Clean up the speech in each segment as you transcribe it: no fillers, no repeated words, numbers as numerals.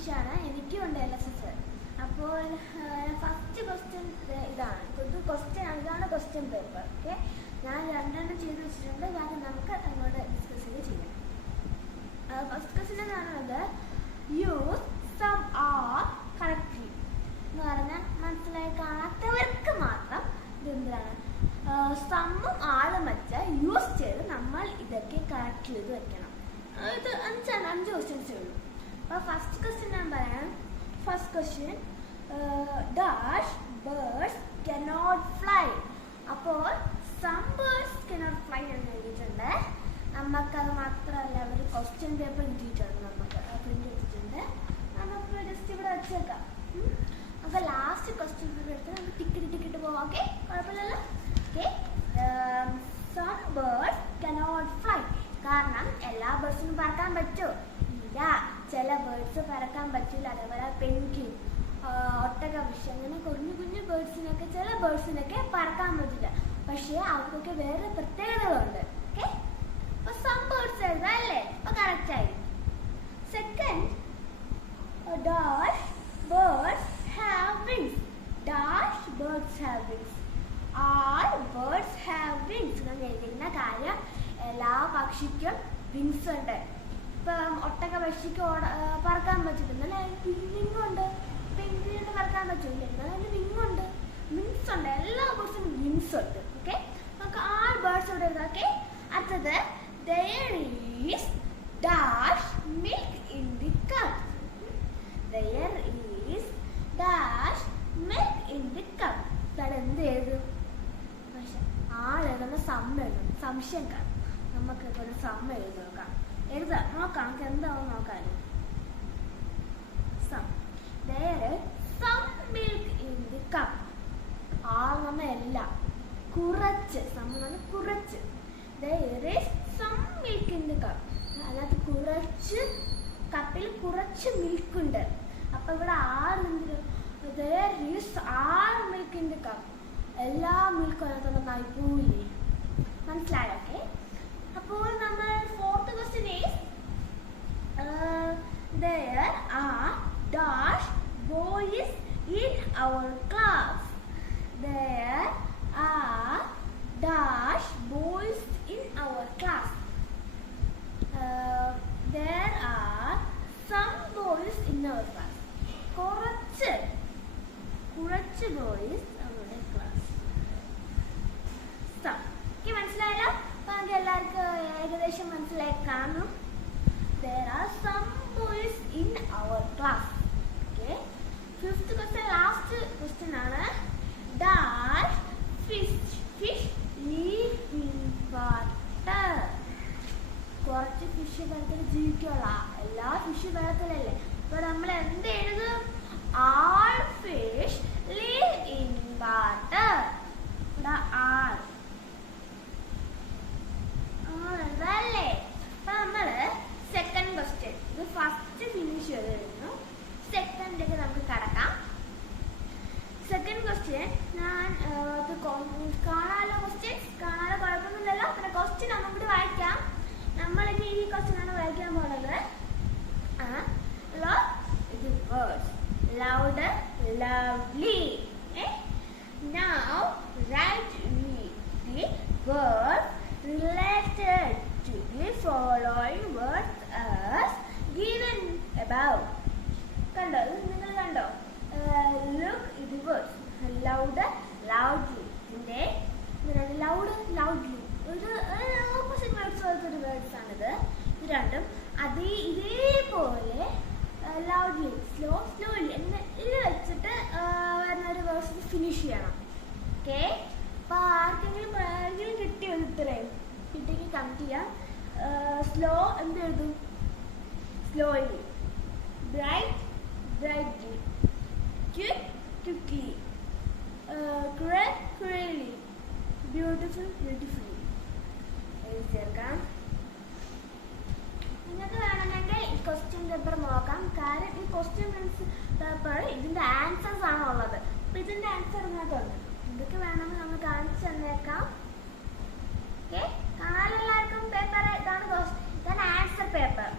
ഇംഗ്ലീഷാണ്, എനിക്കും ഉണ്ട് LSS. അപ്പോൾ ഫസ്റ്റ് ക്വസ്റ്റ്യൻ ഇതാണ്, ഇതാണ് ക്വസ്റ്റ്യൻ പേപ്പർ. ഓക്കെ, ഞാൻ രണ്ടെണ്ണം ചെയ്ത് വെച്ചിട്ടുണ്ട്. അത് നമുക്ക് അങ്ങോട്ട് ഡിസ്കസ് ചെയ്യാം. ഫസ്റ്റ് ക്വസ്റ്റ്യൻ എന്ന് പറയുന്നത് യൂസ് സം ആർ കറക്റ്റ്ലി എന്ന് പറഞ്ഞാൽ മനസ്സിലായി കാണാത്തവർക്ക് മാത്രം ഇതെന്താണ് സമ്മും ആളും വെച്ച് യൂസ് ചെയ്ത് നമ്മൾ ഇതൊക്കെ കറക്റ്റ് ചെയ്ത് വെക്കണം. ഇത് 5 ക്വസ്റ്റ്യൻസേ ഉള്ളൂ. അപ്പോൾ ഫസ്റ്റ് ക്വസ്റ്റ്യൻ ഞാൻ പറയാം. First question dash birds cannot fly. അപ്പോൾ സം ബേർഡ്സ് കനോട്ട് ഫ്ലൈ എന്ന് എഴുതിയിട്ടുണ്ട്. നമുക്കത് മാത്രമല്ല ഒരു ക്വസ്റ്റ്യൻ പേപ്പർ കിട്ടിയിട്ടുണ്ട്, നമുക്ക് പ്രിന്റ് എടുത്തിട്ടുണ്ട്. നമുക്ക് ജസ്റ്റ് ഇവിടെ വെച്ചേക്കാം. അപ്പോൾ ലാസ്റ്റ് ക്വസ്റ്റ്യൻ പേപ്പർ എടുത്ത് നമുക്ക് ടിക്കറ്റ് പോവാം. ഓക്കെ, കുഴപ്പമില്ലല്ലോ. Okay, some birds cannot fly. കാരണം എല്ലാ ബേർഡ്സിനും പറക്കാൻ പറ്റുമോ? ഇല്ല, ചില ബേർഡ്സ് പറക്കാൻ പറ്റില്ല. അതേപോലെ പെൻഗ്വിൻ, ഒട്ടകപക്ഷി, അങ്ങനെ കുഞ്ഞു ബേർഡ്സിനൊക്കെ ചില ബേർഡ്സിനൊക്കെ പറക്കാൻ പറ്റില്ല. പക്ഷേ അവർക്കൊക്കെ വേറെ പ്രത്യേകതകളുണ്ട്. ഓക്കെ, അപ്പൊ സം ബേർഡ്സ് എഴുതാം അല്ലേ? അപ്പൊ കറക്റ്റ് ആയി. Second dash birds have wings. Dash birds have wings. All birds have wings എന്ന് എഴുതുന്ന കാര്യം എല്ലാ പക്ഷിക്കും വിങ്സ് ഉണ്ട്. ഇപ്പം ഒട്ടകപക്ഷിക്ക് പറക്കാൻ പറ്റില്ല, വിങ്ങുണ്ട്. പെൻഗ്വിന് പറക്കാൻ പറ്റില്ല, എന്നാലും വിങ്ങുണ്ട്, വിങ്സ് ഉണ്ട്. എല്ലാ ബേർഡ്സിനും വിങ്സ് ഉണ്ട്. ഓക്കെ, നമുക്ക് ആൾ ബേർഡ്സ് ഇവിടെ എഴുതാം. ഓക്കെ, അടുത്തത് there is dash milk in the cup. There is dash milk in the cup. ഇവിടെ എന്ത് എഴുതും? ആളെഴുതുന്ന സം എഴുതും. സംശയം കാണും. നമുക്ക് ഒരു സം എഴുതി എഴുതാം, നോക്കാം നമുക്ക് എന്താവും നോക്കാം. Some there is some milk in the cup. ആൾ നമ്മ എല്ലാം കുറച്ച്, സം കുറച്ച്. There is some milk in the cup. അതിനകത്ത് കുറച്ച്, കപ്പിൽ കുറച്ച് മിൽക്ക് ഉണ്ട്. അപ്പൊ ഇവിടെ ആളുണ്ട്. There is all milk in the cup. എല്ലാ മിൽക്കും അതിനകത്തുണ്ടായി പോയില്ലേ? മനസ്സിലായോ? ഓക്കെ, അപ്പോൾ നമ്മൾ fourth question is there are dash boys in our class. There are dash boys in our class. There are some boys in our class. കുറച്ച് boys അവരുടെ class. മനസ്സിലായല്ലോ? അപ്പൊ നമുക്ക് എല്ലാവർക്കും ഏകദേശം മനസ്സിലായി കാണും. There are some boys in our class. Okay, fifth question, last question ആണ്. Dash fish live in water. കുറച്ച് ഫിഷ് വെള്ളത്തിൽ ജീവിക്കുള്ള, എല്ലാ ഫിഷ് വെള്ളത്തിലല്ലേ. അപ്പൊ നമ്മൾ എന്ത് എഴുതും? all fish live in water. ആൾ അതല്ലേ. അപ്പൊ നമ്മള് സെക്കൻഡ് ക്വസ്റ്റ്യൻ, ഇത് ഫസ്റ്റ് ഫിനിഷ് ചെയ്തിരുന്നു. സെക്കൻഡിലേക്ക് നമുക്ക് കടക്കാം. സെക്കൻഡ് ക്വസ്റ്റ്യൻ ഞാൻ കാണാലോ, ക്വസ്റ്റ്യൻസ് കാണാലോ, കുഴപ്പമൊന്നുമില്ലല്ലോ. പിന്നെ ക്വസ്റ്റ്യൻ ഒന്നും വായിക്കാം. നമ്മളിനി ഈ ക്വസ്റ്റ്യൻ ആണ് വായിക്കാൻ പോകുന്നത്. Louder, lovely. Now write the word related to the following words as given above. കണ്ടോ? നിങ്ങൾ കണ്ടോ? Look at the words. Louder, loudly. ഇതിന്റെ louder, loudly ഒരു ഓപ്പോസിറ്റ് വേർഡ്സ് പോലത്തെ ഒരു വേർഡ്സ് ആണിത്. ഇത് രണ്ടും ഇതേപോലെ ലൗഡ്ലി, സ്ലോലി എന്ന് ഇത് വെച്ചിട്ട് വരുന്ന ഒരു വേർഡ്സ് ഫിനിഷ് ചെയ്യണം. ഓക്കെ, അപ്പൊ ആർക്കെങ്കിലും കിട്ടിയോ? ഇത്രയും കിട്ടിയെങ്കിൽ കമന്റ് ചെയ്യാം. സ്ലോ എന്ത് എഴുതും? Slowly. Bright, brightly. Quick, quickly. ക്രേലി. Beautiful, beautifully. ചേർക്കാം. നിങ്ങൾക്ക് വേണമെങ്കിൽ ഈ ക്വസ്റ്റ്യൻ പേപ്പർ നോക്കാം. കാരണം ഈ ക്വസ്റ്റ്യൻ പേപ്പർ ഇതിന്റെ ആൻസേഴ്സ് ആണ് ഉള്ളത്. അപ്പൊ ഇതിന്റെ ആൻസർ ഇതിനകത്തുണ്ട്. ഇതൊക്കെ വേണമെങ്കിൽ നമ്മൾ കാണിച്ചു തന്നേക്കാം. ഓക്കെ, കാണാനെല്ലാവർക്കും പേപ്പർ ഇതാണ് ആൻസർ പേപ്പർ.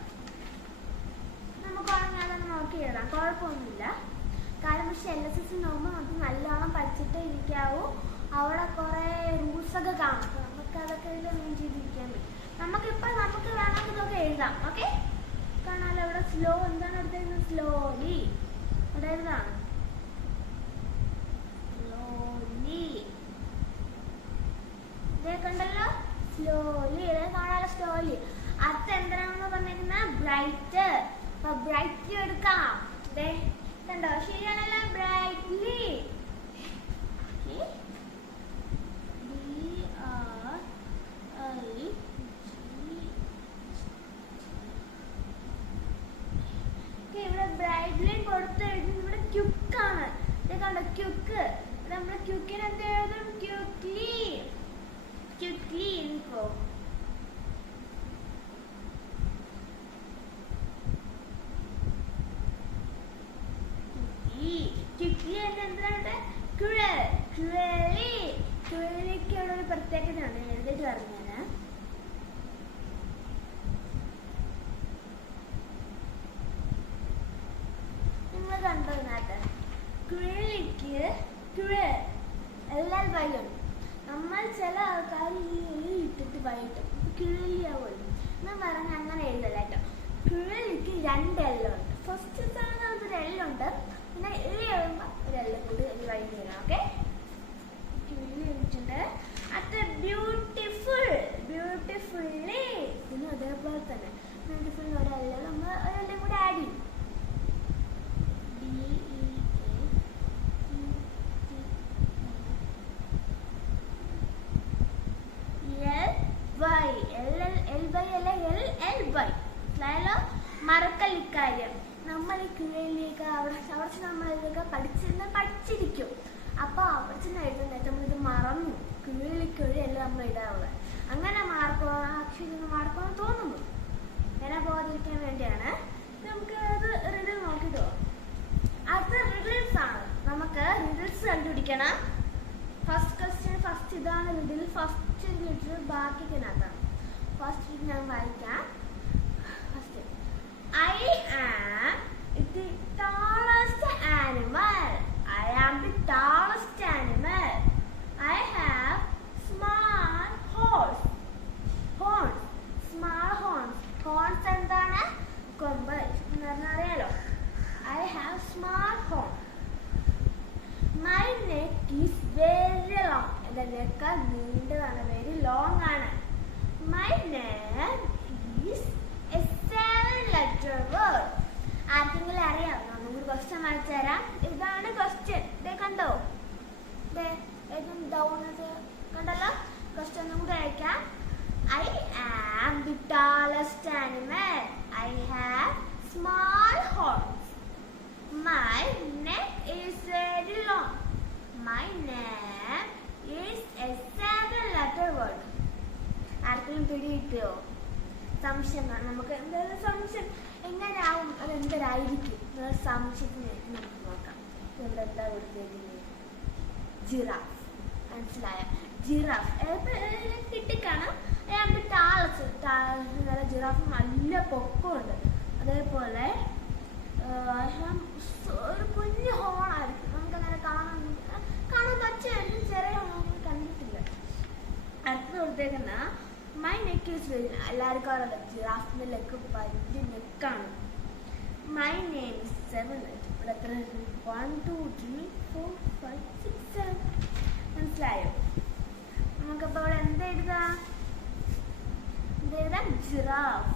നമുക്ക് വേണമെങ്കിൽ അതൊന്ന് നോക്കി എഴുതാം. പക്ഷെ LSS നോക്കുമ്പോൾ നമുക്ക് നല്ലോണം പഠിച്ചിട്ട് ഇരിക്കാവൂ. അവിടെ കുറേ റൂൾസൊക്കെ കാണും. നമുക്ക് അതൊക്കെ മെയിൻ ചെയ്തിരിക്കാൻ പറ്റും. നമുക്കിപ്പോൾ നമുക്ക് വേണമെങ്കിൽ ഇതൊക്കെ എഴുതാം. ഓക്കെ, കാണാമല്ലോ ഇവിടെ സ്ലോ എന്താണ് എടുത്തിരുന്നത്? സ്ലോലി ഇവിടെ എഴുതാം. സ്ലോലി ഇതൊക്കെ ഉണ്ടല്ലോ, സ്ലോലി കാണാമല്ലോ. സ്ലോലി അടുത്ത എന്താണെന്ന് പറഞ്ഞിരിക്കുന്നത് ബ്രൈറ്റ്. അപ്പൊ ബ്രൈറ്റ് എടുക്കാം. കണ്ടോ, ശരിയാണല്ലോ. ബ്രൈറ്റ്ലി ഇവിടെ ബ്രൈറ്റ്ലി കൊടുത്ത് ഇവിടെ ക്യുക്കാണ്. കണ്ടോ ക്യുക്ക്. നമ്മുടെ ക്യുക്കിന് എന്ത് എഴുതും? ക്യുക്ലി. Quickly info. ക്യുക്ലി എന്താണ്? കുഴൽ. കുഴലി. കുഴലിക്ക് ഇവിടെ ഒരു പ്രത്യേകതയാണ്, എഴുതിട്ട് പറഞ്ഞത്. നിങ്ങൾ കണ്ടോ ഇതിനകത്ത്? കുഴലിക്ക് കുഴൽ എല്ലാം വൈകും. നമ്മൾ ചില ആൾക്കാർ ഈ ഇട്ടിട്ട് വൈകിട്ടും കുഴലിയാവുമല്ലോ. ഞാൻ പറഞ്ഞ അങ്ങനെ എഴുതല്ല കേട്ടോ. കുഴലിക്ക് 2 എല്ലുണ്ട്. ഫസ്റ്റ് സ്ഥാനത്ത് ഒരു എല്ലുണ്ട്, പിന്നെ എള്ളി എഴുതുമ്പോൾ ഒരു എല്ലും കൂടി വൈകി വരാം. ഓക്കെ, കുഴലി എഴുതിയിട്ടുണ്ട്. അത് ബ്യൂട്ടിഫുൾ. ബ്യൂട്ടിഫുള്ളി പിന്നെ അതേപോലെ തന്നെ ബ്യൂട്ടിഫുൾ ഒരല്ല നമ്മൾ ഒരെല്ലാം കൂടി ആഡ് ചെയ്യും. മറക്കൽ ഇക്കാര്യം. നമ്മൾ ഈ കിഴയിലേക്ക് അവിടെ നമ്മൾ ഇതൊക്കെ പഠിച്ചിരിക്കും. അപ്പൊ അവിടെ ചെന്ന് എഴുതുന്നത് നമ്മളിത് മറന്നു. കിഴയിലേക്കുഴയല്ല നമ്മൾ ഇടാവുള്ളത്. അങ്ങനെ മാർക്കോന്ന് തോന്നുന്നു. അങ്ങനെ പോകാതിരിക്കാൻ വേണ്ടിയാണ്. നമുക്ക് അത് റിഡിൽ നോക്കിട്ടോ. അടുത്ത റിഡിൽസ് ആണ്. നമുക്ക് റിഡിൽസ് കണ്ടുപിടിക്കണം. ഫസ്റ്റ് ക്വസ്റ്റ്യൻ ഫസ്റ്റ് ഇതാണ് റിഡിൽ. ഫസ്റ്റ് ലിറ്റർ ബാക്കിക്കകത്താണ്. ഫസ്റ്റ് ഞാൻ വായിക്കാം. First, I am the tallest animal. I am the tallest animal. I have small horns. Horns. Small horns. Horns എന്താണ്? കൊമ്പ് എന്നറിയാലോ. I have small horns. My neck is very long. എൻ്റെ neck നീണ്ടതാണ്, very long ആണ്. My name is a 7-letter word. ആർക്കെങ്കിലും അറിയാം? നമുക്ക് question വായിച്ചു തരാം. ഇതാണ് ക്വസ്റ്റ്യൻ. ഇതേ കണ്ടോ? ഡൗൺ കണ്ടല്ലോ. ക്വസ്റ്റ്യൻ ഒന്നും കൂടെ അയക്കാം. I am the tallest animal. I have small horns. My neck is very long. My name is a 7-letter word. ആർക്കെങ്കിലും പിടികിട്ടിയോ? സംശയം. നമുക്ക് എന്തായാലും സംശയം എങ്ങനെയാവും, അതെന്തരായിരിക്കും സംശയത്തിന് നമുക്ക് നോക്കാം. ഇവിടെ എന്താ കൊടുത്തിരിക്കുന്നത്? ജിറാഫ്. മനസ്സിലായ? ജിറാഫ് കിട്ടിക്കാണാം. നല്ല ജിറാഫ് നല്ല പൊക്കമുണ്ട്. അതേപോലെ ഒരു കുഞ്ഞു ഹോണായിരിക്കും. നമുക്കങ്ങനെ കാണാൻ പച്ചായിരിക്കും. ചെറിയ ഹോൺ കണ്ടിട്ടില്ല. അടുത്ത് കൊടുത്തേക്കുന്ന മൈ നെക്ക് ഈസ് വെരി. എല്ലാവർക്കും അറിയാം ജിറാഫിന്റെ ലെക്ക് വലിയ നെക്കാണ്. My name is 7. ഇവിടെ എത്ര? 1 2 3 4 5 6 7. മനസ്സിലായോ? നമുക്കപ്പോൾ ഇവിടെ എന്താ എഴുതാം? ജിറാഫ്.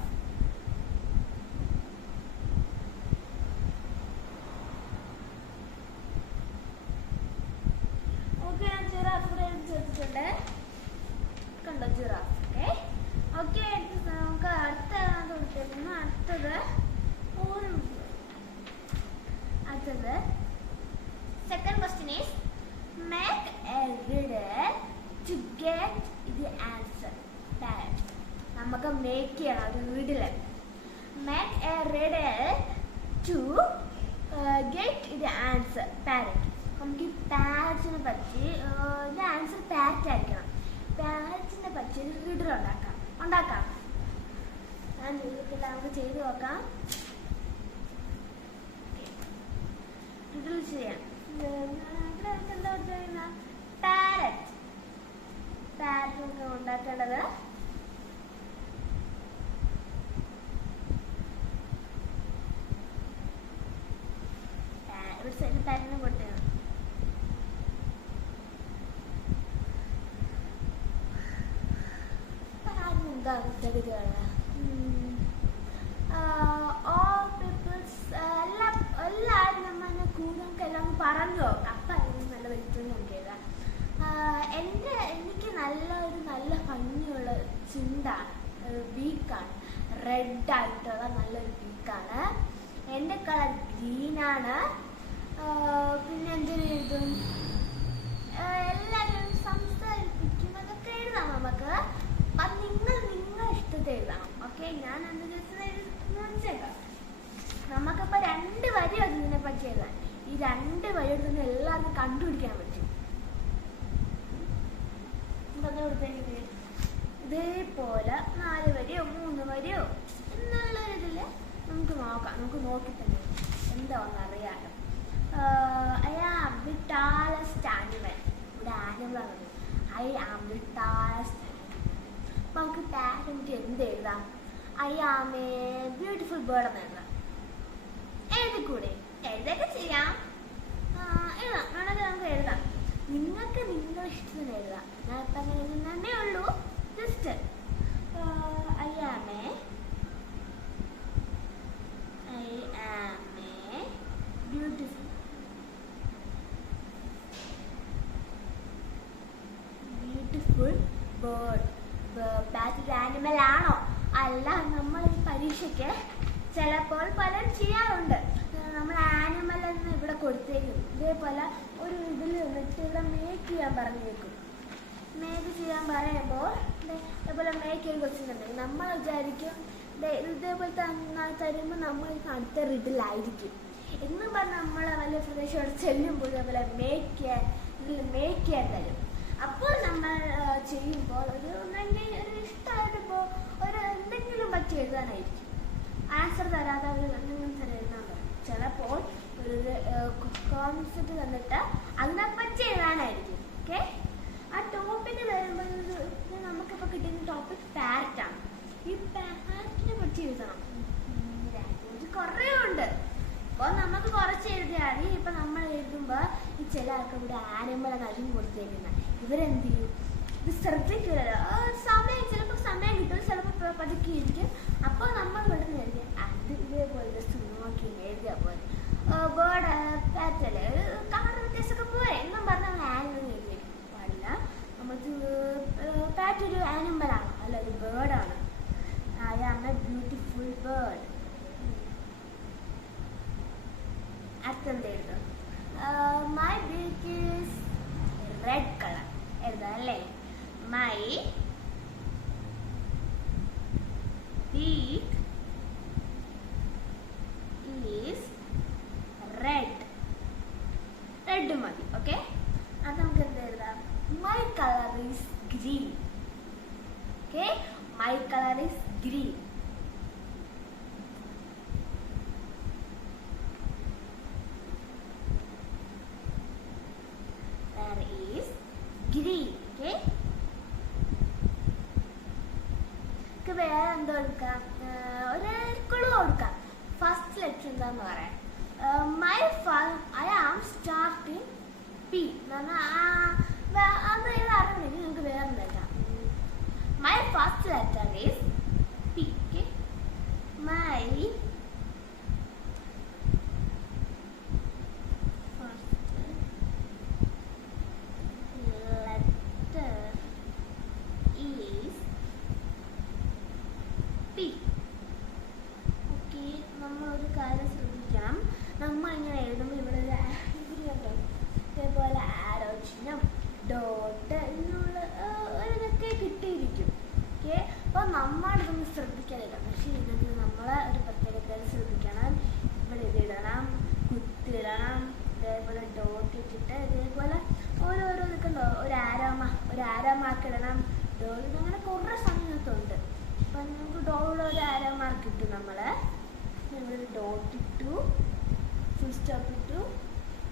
ഓക്കെ, ഞാൻ ജിറാഫ് ഇവിടെ എഴുതി ചേർത്തിട്ടുണ്ട്. കണ്ടോ ജിറാഫ്? ഓക്കെ, നമുക്ക് അടുത്തത് കൊടുത്തിരിക്കുന്നു. അടുത്തത് second question is make a riddle to get the answer. നമുക്ക് മേക്ക് ചെയ്യണം ഒരു riddle. Make a riddle to get the answer. Parrot. നമുക്ക് ഈ പാരറ്റിനെ പറ്റി ഇത് ആൻസർ പാരറ്റ് ആയിരിക്കണം. പാരറ്റിനെ പറ്റി ഒരു റിഡൽ ഉണ്ടാക്കാം. ഞാൻ നിങ്ങൾക്ക് നമുക്ക് ചെയ്ത് നോക്കാം. റിഡൽ ചെയ്യാം. എന്താ പാരറ്റ്. പാരറ്റ് നമുക്ക് ഉണ്ടാക്കേണ്ടത് ഒരു സൈഡിൽ പാരറ്റിനെ കൊടുത്തേ. എന്താ എല്ലാവരും നമ്മൾ കൂടുതൽ പറഞ്ഞു നോക്കാം. അപ്പം നല്ല വ്യക്തി നോക്കിയത് എനിക്ക് നല്ല ഭംഗിയുള്ള ചുണ്ടാണ്, ബീക്കാണ്, റെഡായിട്ടുള്ള നല്ലൊരു ബീക്കാണ്. എൻ്റെ കളർ ഗ്രീനാണ്. പിന്നെ എന്തിനു എഴുതും? എല്ലാവരും സംസാരിപ്പിക്കും, അതൊക്കെ എഴുതാം നമുക്ക്. അപ്പം നിങ്ങൾ ഇഷ്ടത്തെ എഴുതണം. ഓക്കെ, ഞാൻ എന്ത് വെച്ചേക്കാം. നമുക്കിപ്പോൾ 2 വരി അതിനെ പറ്റി എഴുതാൻ. ഈ 2 വരിയോട് തന്നെ എല്ലാവർക്കും കണ്ടുപിടിക്കാൻ പറ്റും. ഇതേപോലെ 4 വരിയോ 3 വരിയോ എന്നുള്ളൊരിതിൽ നമുക്ക് നോക്കാം. നമുക്ക് നോക്കി തന്നെ എന്താണെന്ന് അറിയാലോ. I am the tallest animal. ഇവിടെ ആനിമൽ ആണ്. I am the tallest animal. അപ്പം നമുക്ക് പാരന്റ് എന്ത് എഴുതാം? I am a beautiful bird എന്ന് എഴുതാം. എഴുതിക്കൂടെ? എഴുതൊക്കെ ചെയ്യാം, എഴുതാം, വേണമെങ്കിൽ നമുക്ക് എഴുതാം. നിങ്ങൾക്ക് നിങ്ങളുടെ ഇഷ്ടത്തിന് എഴുതാം. ഞാൻ ഇപ്പം അങ്ങനെ എഴുതുന്നതേ ഉള്ളൂ. Just I am a beautiful bird. Parrot animal ആണോ? അല്ല. നമ്മൾ ഈ പരീക്ഷയ്ക്ക് ചിലപ്പോൾ പലരും ചെയ്യാറുണ്ട്. നമ്മൾ ആനിമൽ എന്ന് ഇവിടെ കൊടുത്തേക്കും. ഇതേപോലെ ഒരു ഇതിൽ നിന്നിട്ട് ഇവിടെ മേക്ക് ചെയ്യാൻ പറഞ്ഞേക്കും. മേക്ക് ചെയ്യാൻ പറയുമ്പോൾ ഇതേപോലെ മേക്ക് ചെയ്യാൻ ക്വസ്റ്റ്യൻ ഉണ്ടെങ്കിൽ നമ്മൾ വിചാരിക്കും ഇതേപോലെ തരുമ്പോൾ നമ്മൾ അടുത്ത റിഡിലായിരിക്കും എന്ന് പറഞ്ഞ് നമ്മളെ വലിയ പ്രദേശത്തോട് ചെല്ലുമ്പോൾ ഇതേപോലെ മേക്ക് ചെയ്യാൻ തരും. അപ്പോൾ നമ്മൾ ചെയ്യുമ്പോൾ ഒരു ഇഷ്ടമായിട്ടിപ്പോൾ ഒരു എന്തെങ്കിലും പറ്റി എഴുതാനായിരിക്കും. ആൻസർ തരാതെ അവർ എന്തെങ്കിലും എഴുതാൻ പറയും. ചിലപ്പോൾ ഒരു കോൺസെപ്റ്റ് തന്നിട്ട് അതിനെപ്പറ്റി എഴുതാനായിരിക്കും. ഓക്കെ, ആ ടോപ്പിക്ക് തരുമ്പോൾ നമുക്കിപ്പോൾ കിട്ടുന്ന ടോപ്പിക് പാരറ്റാണ്. ഈ പാരറ്റിനെ പറ്റി എഴുതണം. കുറേ ഉണ്ട്. അപ്പോൾ നമുക്ക് കുറച്ച് എഴുതിയാൽ മതി. ഇപ്പം നമ്മൾ എഴുതുമ്പോൾ ഈ ചില ആൾക്കാർ ഇവിടെ ആനിമലെ കാര്യം കൊടുത്തേക്കുന്നത് ഇവരെന്ത് ചെയ്യും? ഇത് ശ്രദ്ധിക്കില്ലല്ലോ. ചിലപ്പോൾ സമയം കിട്ടും, ചിലപ്പോൾ പതുക്കിയിരിക്കും. അപ്പോൾ നമ്മൾ ഇവിടെ എഴുതിയ അത് ഇതേപോലെ ജസ്റ്റ് നോക്കി എഴുതിയാൽ പോലെ ബേർഡ് പാറ്റല്ലേ കളർ വ്യത്യാസമൊക്കെ പോരെ എന്നും പറഞ്ഞാൽ നമ്മൾ ആനിമൽ എഴുതി പാടില്ല. നമുക്ക് പാറ്റ് ഒരു ആനിമലാണ്, അല്ല ഒരു ബേർഡാണ്. I am a beautiful bird. അടുത്തെന്ത് എഴുതും? My beak is red color എഴുതാം അല്ലേ? My beak is red. Red മതി. ഓക്കെ, അത് നമുക്ക് എന്ത് എഴുതാം? My color is green. Okay, my color is green. There is green. Okay, വേറെ എന്തോ എടുക്കാം? ഒരു ക്ലൂ കൊടുക്കാം. ഫസ്റ്റ് ലെറ്റർ എന്താന്ന് പറയാം. I am starting P. അത് അറിഞ്ഞെങ്കിൽ നിങ്ങൾക്ക് വേറെ എന്താ? My first letter is P. Okay, my first letter is P. Okay, നമ്മൾ ഒരു കാര്യം ശ്രദ്ധിക്കണം. നമ്മൾ ഇങ്ങനെ എഴുതുമ്പോൾ ഇവിടെ കണ്ടോ ഇതേപോലെ ആരോ ചിഹ്നം ഡോട്ട് എന്നുള്ള ഇതൊക്കെ കിട്ടിയിരിക്കും. ഓക്കെ, അപ്പോൾ നമ്മളിതൊന്നും ശ്രദ്ധിക്കാനില്ല. പക്ഷേ ഇതൊക്കെ നമ്മളെ ഒരു പ്രത്യേകത ശ്രദ്ധിക്കണം. ഇവിടെ ഇതിടണം, കുത്തിടണം, ഇതേപോലെ ഡോട്ട് ഇട്ടിട്ട് ഇതേപോലെ ഓരോരോ ഇതൊക്കെയുണ്ടോ ഒരു ആരോ മാർക്ക് ഇടണം. ഡോട്ട് അങ്ങനെ കുറേ സമയത്തുണ്ട്. അപ്പം നമുക്ക് ഡോട്ടിൽ ഒരു ആരോ മാർക്ക് ഇട്ടു. നമ്മൾ ഇവിടെ ഡോട്ട് ഇട്ടു, ഫുൾ സ്റ്റോപ്പ് ഇട്ടു.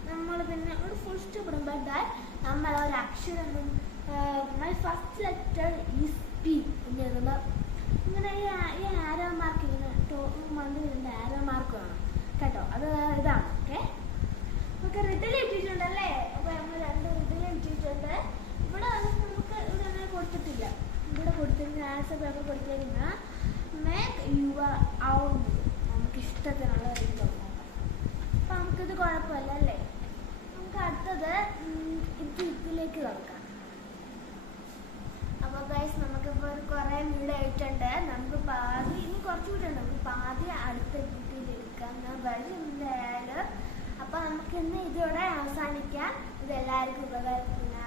നമ്മളിപ്പോൾ പിന്നെ ഒരു ഫുൾ സ്റ്റോപ്പ് ഇടുമ്പോൾ നമ്മൾ ഒരു അക്ഷരം my first letter is P എന്ന് എഴുതുമ്പോൾ ഇങ്ങനെ ഈ ആരോ മാർക്ക് ഇങ്ങനെ മന്ദിരൻ്റെ ആരോ മാർക്ക് വേണം കേട്ടോ. അത് ഇതാണ്. ഓക്കെ, നമുക്ക് റിട്ടേൺ ഇട്ടിട്ടുണ്ടല്ലേ. അപ്പോൾ നമ്മൾ 2 റിട്ടേൺ ഇട്ടിട്ടുണ്ട്. ഇവിടെ നമുക്ക് ഇവിടെ അങ്ങനെ കൊടുത്തിട്ടില്ല. ഇവിടെ കൊടുത്തിരുന്ന ആൻസർ പേപ്പർ കൊടുത്തിരുന്ന മേക്ക് യുവർ ഔൺ, നമുക്ക് ഇഷ്ടത്തിനുള്ള രീതി നോക്കാം. അപ്പം നമുക്കിത് കുഴപ്പമില്ല അല്ലേ. നമുക്ക് അടുത്തത് ഇതിലേക്ക് നോക്കാം. അപ്പോൾ ഗൈസ് നമുക്കിപ്പോൾ ഒരു കുറേ വീഡിയോ ആയിട്ടുണ്ട്. നമുക്ക് പാതി ഇനി കുറച്ചുകൂടെ ഉണ്ട്. നമുക്ക് പാതി അടുത്ത വീട്ടിൽ എടുക്കാം വഴി എന്തായാലും. അപ്പോൾ നമുക്ക് ഇന്ന് ഇതോടെ അവസാനിക്കാം. ഇതെല്ലാവർക്കും ഉപകാരപ്പെടുന്ന